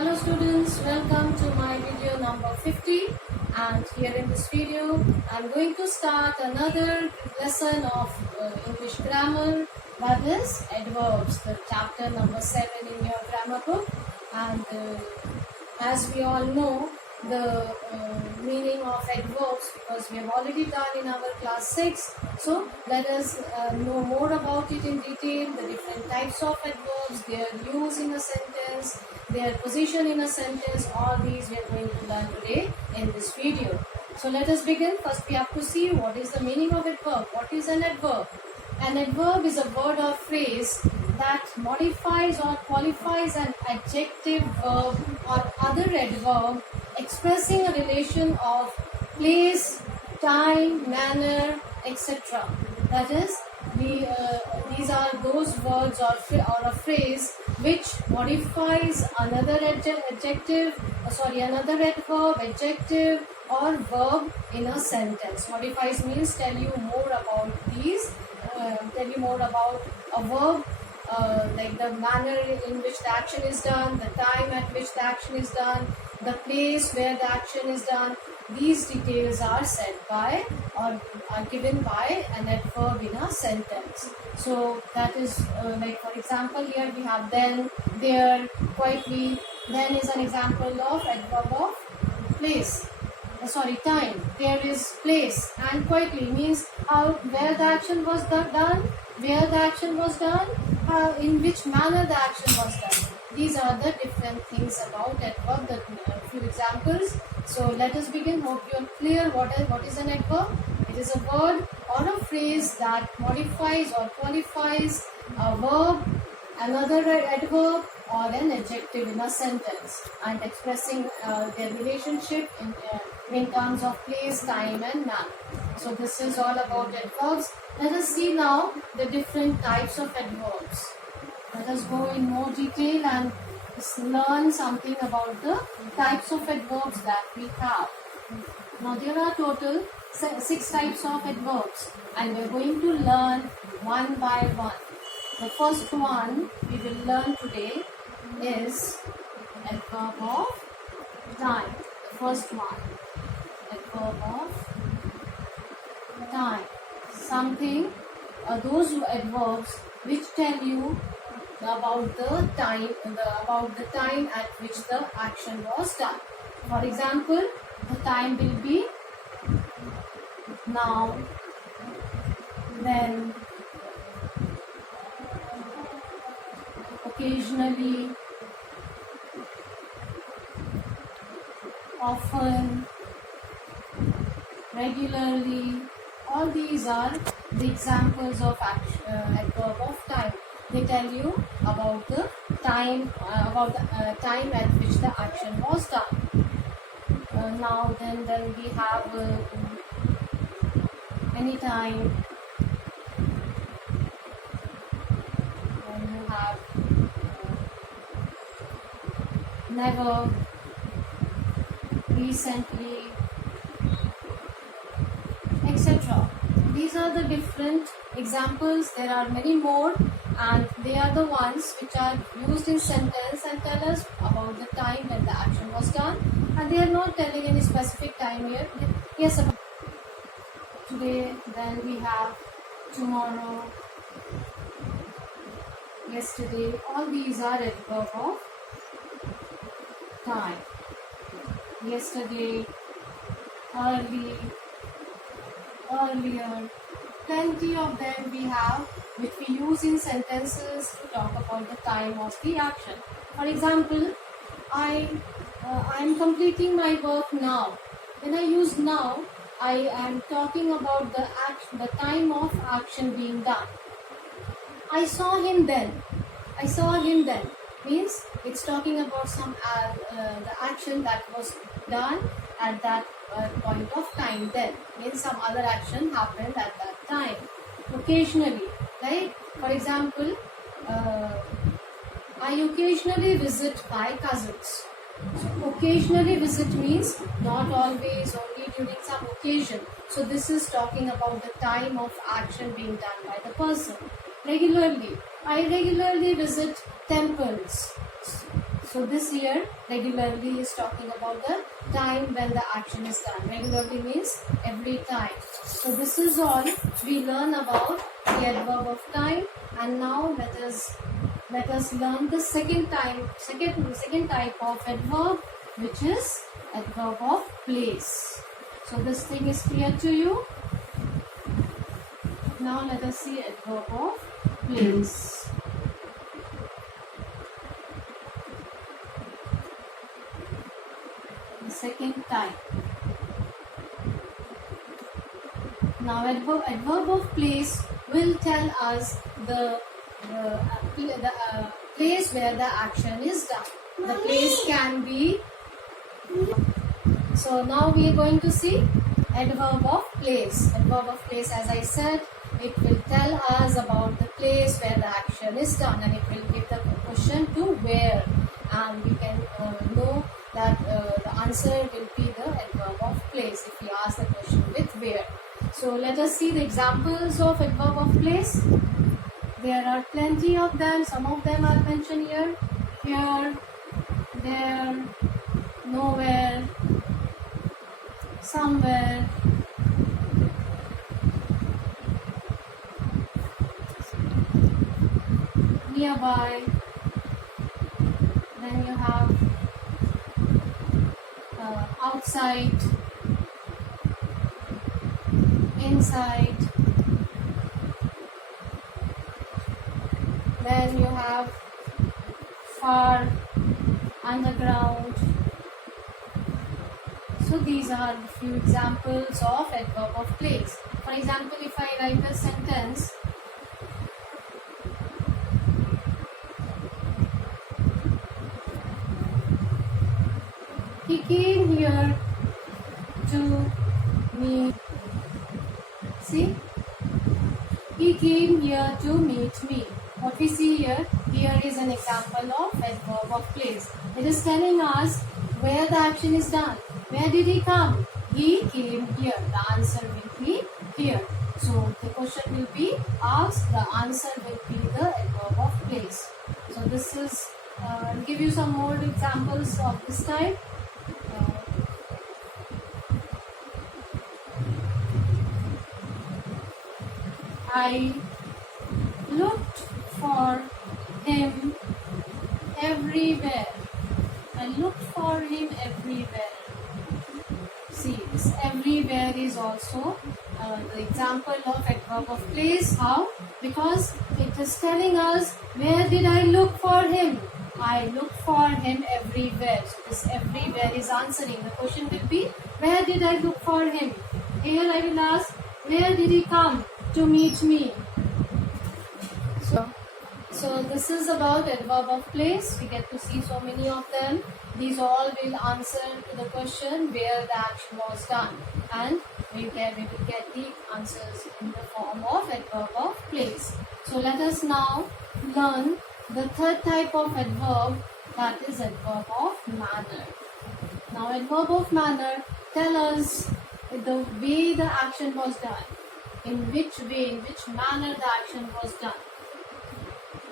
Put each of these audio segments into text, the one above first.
Hello students, welcome to my video number 50, and here in this video I'm going to start another lesson of English grammar, that is adverbs, the chapter number 7 in your grammar book. And as we all know the meaning of adverbs, because we have already done in our class 6, so let us know more about it in detail, the different types of adverbs, their use in a sentence, their position in a sentence. All these we are going to learn today in this video. So let us begin. First we have to see what is the meaning of adverb. What is an adverb? An adverb is a word or phrase that modifies or qualifies an adjective, verb or other adverb expressing a relation of place, time, manner, etc. That is, these are those words or a phrase which modifies another another adverb, adjective or verb in a sentence. Modifies means tell you more about a verb, like the manner in which the action is done, the time at which the action is done, the place where the action is done. These details are said by or are given by an adverb in a sentence. So that is like, for example, here we have then, there, quietly. Then is an example of adverb of place. Time. There is place, and quietly means where the action was done, where the action was done, in which manner the action was done. These are the different things about adverb, the few examples. So let us begin. Hope you are clear what is an adverb. It is a word or a phrase that modifies or qualifies a verb, another adverb or an adjective in a sentence, and expressing their relationship in terms of place, time and manner. So this is all about adverbs. Let us see now the different types of adverbs. Let us go in more detail and learn something about the types of adverbs that we have. Now there are total 6 types of adverbs, and we are going to learn one by one. The first one we will learn today is adverb of time. The first one, adverb of time. Something, those adverbs which tell you about the time at which the action was done. For example, the time will be now, then, occasionally, often, regularly. All these are the examples of adverb of time. They tell you about the time, time at which the action was done. Now then we have anytime. Then you have never, recently, etc. These are the different examples. There are many more, and they are the ones which are used in sentence and tell us about the time when the action was done, and they are not telling any specific time here. Yes, today, then we have tomorrow, yesterday. All these are adverb of time. Yesterday, early, earlier. Plenty of them we have which we use in sentences to talk about the time of the action. For example, I am completing my work now. When I use now, I am talking about the time of action being done. I saw him then. I saw him then means it's talking about some the action that was done at that point of time. Then means some other action happened at that time. Occasionally, right? For example, I occasionally visit my cousins. So occasionally visit means not always, only during some occasion. So this is talking about the time of action being done by the person. Regularly, I regularly visit temples. So this here regularly is talking about the time when the action is done. Regularly means every time. So this is all we learn about the adverb of time. And now let us learn the second type of adverb, which is adverb of place. So this thing is clear to you. Now let us see adverb of place. The second type. Now adverb of place will tell us the place where the action is done. The place can be. So now we are going to see adverb of place. Adverb of place, as I said, it will tell us about the place where the action is done, and it will give the question to where, and we can know that the answer will be the adverb of place if we ask the question with where. So let us see the examples of adverb of place. There are plenty of them. Some of them are mentioned here. Here, there, nowhere, somewhere, nearby. Then you have outside, inside. Then you have far, underground. So these are a few examples of adverb of place. For example, if I write a sentence, he came here to meet. See? He came here to meet me. What we see here is an example of adverb of place. It is telling us where the action is done. Where did he come? He came here. The answer will be here. So the question will be asked. The answer will be the adverb of place. So this is, I'll give you some more examples of this type. I looked for him everywhere. I looked for him everywhere. See, this everywhere is also the example of adverb of place. How? Because it is telling us where did I look for him? I looked for him everywhere. So this everywhere is answering. The question will be, where did I look for him? Here I will ask, where did he come to meet me? So this is about adverb of place. We get to see so many of them. These all will answer to the question where the action was done, and we will get the answers in the form of adverb of place. So let us now learn the third type of adverb, that is adverb of manner. Now adverb of manner tell us the way the action was done. In which way, in which manner the action was done.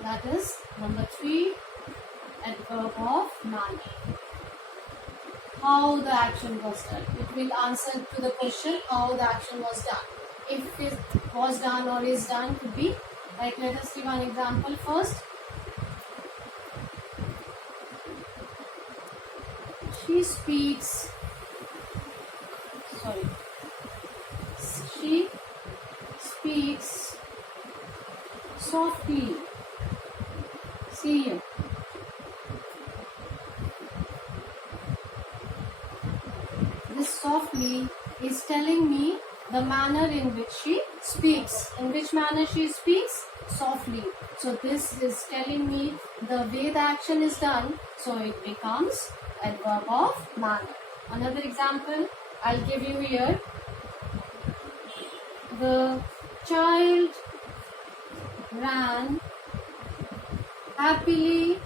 That is number 3, adverb of manner. How the action was done. It will answer to the question how the action was done. If it was done or is done, could be like, let us see one example first. She speaks softly. See here. This softly is telling me the manner in which she speaks. In which manner she speaks? Softly. So this is telling me the way the action is done. So it becomes adverb of manner. Another example I'll give you here. The child ran happily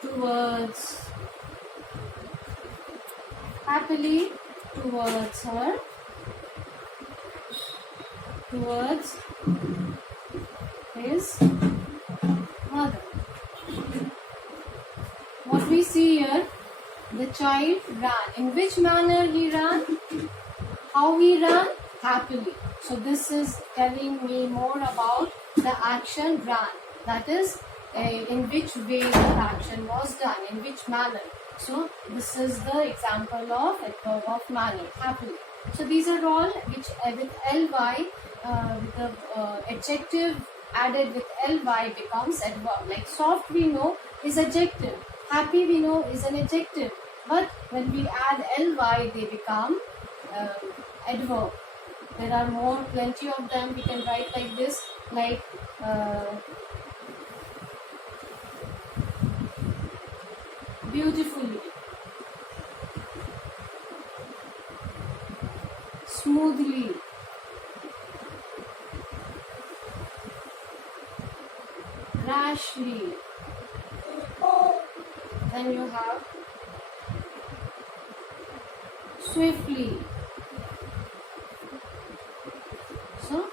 towards her, towards his mother. we see here, the child ran. In which manner he ran? How he ran? Happily. So this is telling me more about the action ran. That is, in which way the action was done, in which manner. So this is the example of adverb of manner, happily. So these are all which with ly, with the adjective added with ly becomes adverb. Like soft we know is adjective, happy we know is an adjective, but when we add ly they become adverb. There are more, plenty of them. We can write like this, like beautifully, smoothly, rashly. Then you have swiftly. So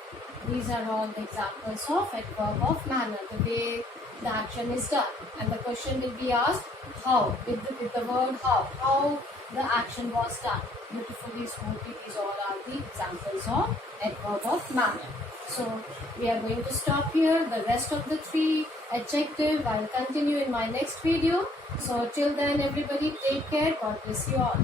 these are all the examples of adverb of manner, the way the action is done. And the question will be asked, how, with the word how the action was done. Beautifully, smoothly, these all are the examples of adverb of manner. So we are going to stop here. The rest of the 3 adjective I will continue in my next video. So till then, everybody take care. God bless you all.